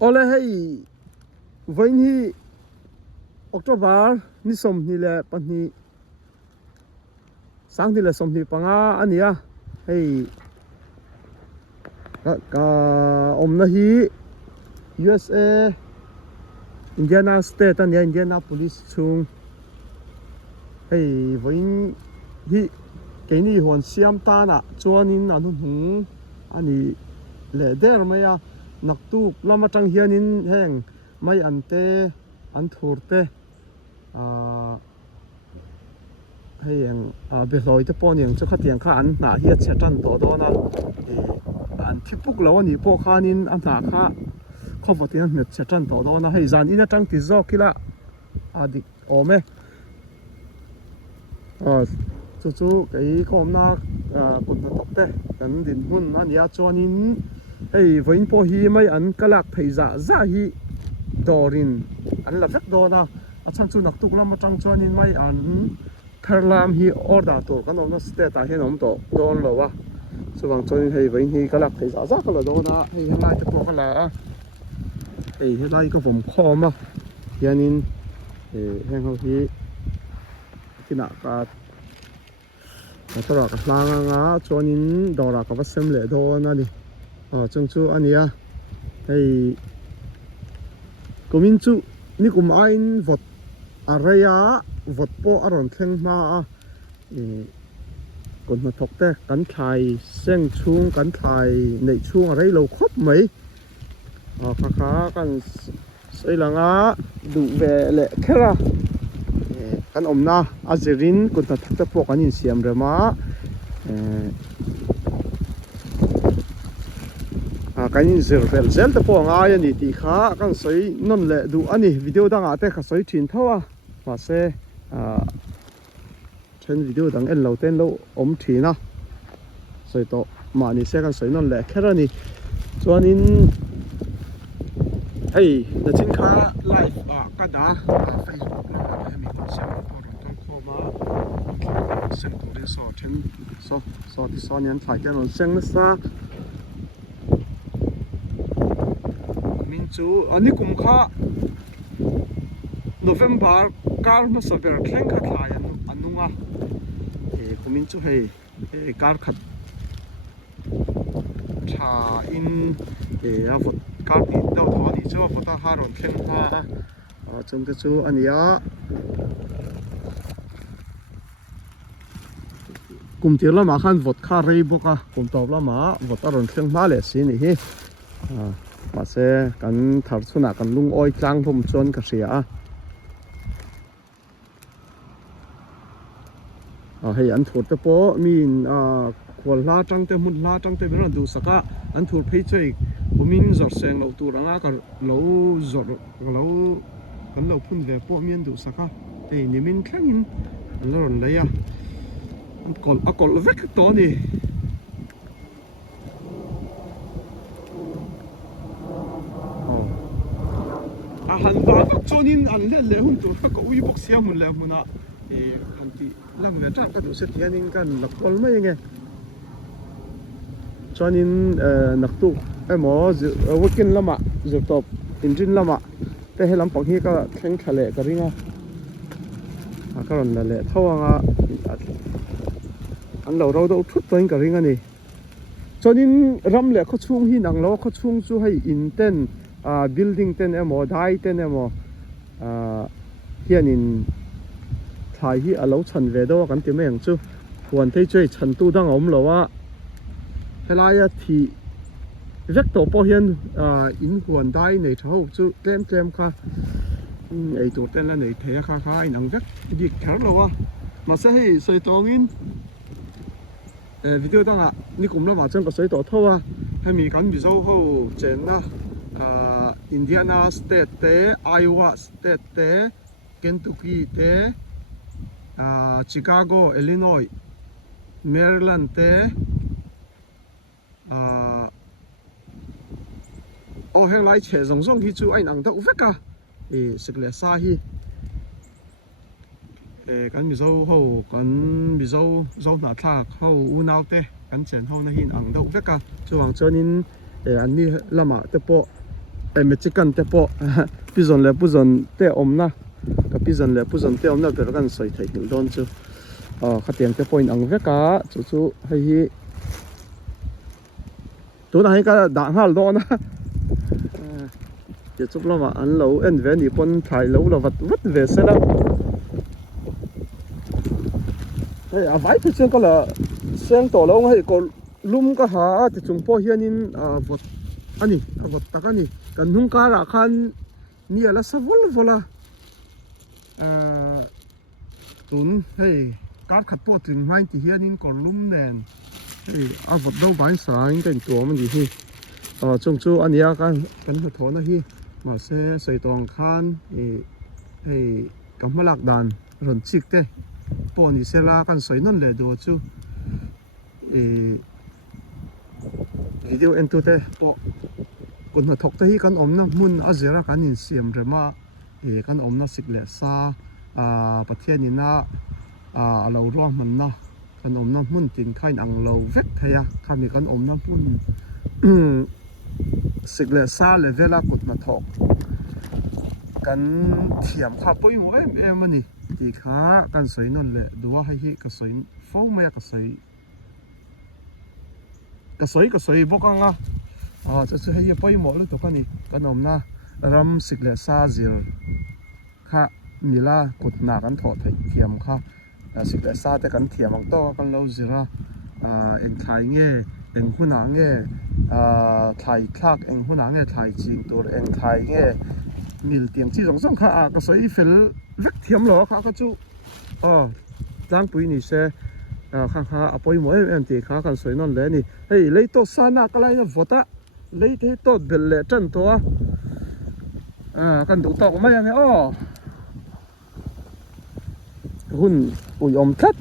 ole hei voin hi October ni som ni le pani sang ni le som ni panga ania hei ka om na hi USA Indiana State ania Indianapolis chung hei voin hi ke ni hon siam ta na chuanin anu hu ani le der maya naktuk lama tang hianin heng mai ante an thurte heng beloi te pon yang chu khatiang kha an na hi che tan to do na an thipuk lo ani po khanin an na kha khovatin an che tan to do na hei zan ina tang ti zo kila adik ome chu cái com na kun ta top te kan din hun an ya chuanin hei voin po hi mai an kalak thei za hi dorin an la vek do na a chan chu nak tuk lam atang chuanin mai an tharlam hi order to kan om na state ta hen om to don lo wa chuwang chuanin hei voin hi kalak thei za ka lo do na hei helai te po kala hei helai ka vom khoma hianin heng ho hi kina ka tara ka hlang nga chuanin dora ka vasem le do na ni chung chu ania hei komin chu ni kum ain vot araya vot po aron thleng ma a kon ma thok te kan thai seng chung kan thai nei chung arei lo khop mai kha kha kan sei langa du ve le khera kan omna azerin kun ta thak te po kan in siam rema kan in zir vel zel te po nga ya ni ti kha kan soi non le du ani video dang ate kha soi thin thawa ma se chen video dang en lo ten lo om thina soi to ma ni se kan soi non le khera ni chuanin hei na chin kha live ka da Facebook la ma mi kon siam po ron tong khoma sen tu de so chen so ti son yan thai kan on seng na sa min chu ani kum kha November kar na saber thleng kha thlai anunga kumin chu hei kar khat tha in avot kar ti do tho ni chu avota haron thleng ma chung te chu ania kum tir lama khan vot kha rei boka kum top lama vot aron thleng ma le si ni hi ma se kan thar chuna kan lung oi tlang thum chon ka ria hei an thur te po min khwal la tang te mun la tang te beran du saka an thur phei chei umin zor seng lo tur anga ka lo zor lo kan lo phun ve po mian du saka ei nimin thlangin an lo ron leia an kol vek to ni han va chonin an le hun tur ka ui bok siam mun le muna kan ti lang ve ta ka du se tianin kan lakol mai nge chonin naktu emo wakin lama zurtop injin lama te helam pang hi ka thleng thale ka ringa karon la le thawanga an lo ro do thut toin ka ringa ni chonin ram le kho chung hi nang lo kho chung chu hei in ten building ten emo dai ten emo hianin thai hi alo chan ve do kan ti meng chu huan thei chei chan tu dang om lowa helaya thi vek to po hian in huan dai nei tho chu tlem kha ei tur ten la nei the kha in ang vek dik thar lowa ma se hi soi tongin video dang ni kum la ma chang ka soi to thowa hemi kan bi zo ho chen na Indiana State te Iowa State te Kentucky te Chicago Illinois Maryland te heng lai che zong hi chu ai nang da uveka sikle sa hi kan mi zo ho kan mi zo na thak ho u nau te kan chen ho na hin ang da uveka chuang chonin an ni lama te po Mexican te po pigeon le pujon te omna ka pigeon le pujon te omna per kan soi thei hil don chu khatiang te point ang veka chu hei hi tu na hai ka da hal do na ye chup lama an lo en ve ni pon thai lo lo vat ve se la hei a vai tu chen ka la seng to lo hei ko lum ka ha ti chung po hianin vot ani vot takani kan hung ka ra khan ni ala savol vola tun hei kar khat po ting mai ti hianin ko lum nen hei a vot do ban sa in kan to man hi chung chu ania kan hu thona hi ma se sei tong khan hei kamalak dan ron chik te po ni sela kan soi non le do chu video ento te po kun na thok te hi kan omna mun azera kan in siam rema kan omna sikle sa pathianina alo ro man na kan omna mun tin khain ang lo vek thaya khami kan omna mun sikle sa levela kut na thok kan thiam kha poi mo em ani ti kha kan soi non le duwa hi ka soi fo me ka soi bokanga chu hei poi mo le to kani kan omna ram sikle sa zir kha mila kutna kan tho thei thiam kha sikle sa te kan thiam ang to kan lo zira eng thai nge eng huna nge thai thak eng huna nge thai ching tur eng thai nge mil tiang chi song kha ka soi fel vek thiam lo kha chu tlang pui ni se kha apoi mo em ti kha kan soi non le ni hei leito sana kalai na vota leite to bel le chan to kan du to ko mai ang hun ui om thắt